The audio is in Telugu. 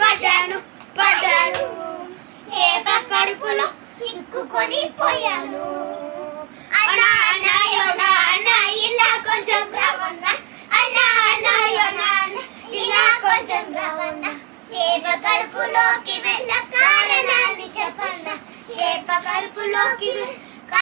పడ్డాను పడ్డాను. పడ్డాను చేప కడుపులో చిక్కుకొని పోయాను. అన్న అన్నయ్యో నా అన్న ఇలా కొంచెం రావన్న. అన్నా అన్నయ్యో నా అన్న ఇలా కొంచెం రావన్న. చేప కడుపులోకి వెళ్ళ కారణాన్ని చెప్పన్న. చేప కడుపులోకి వె-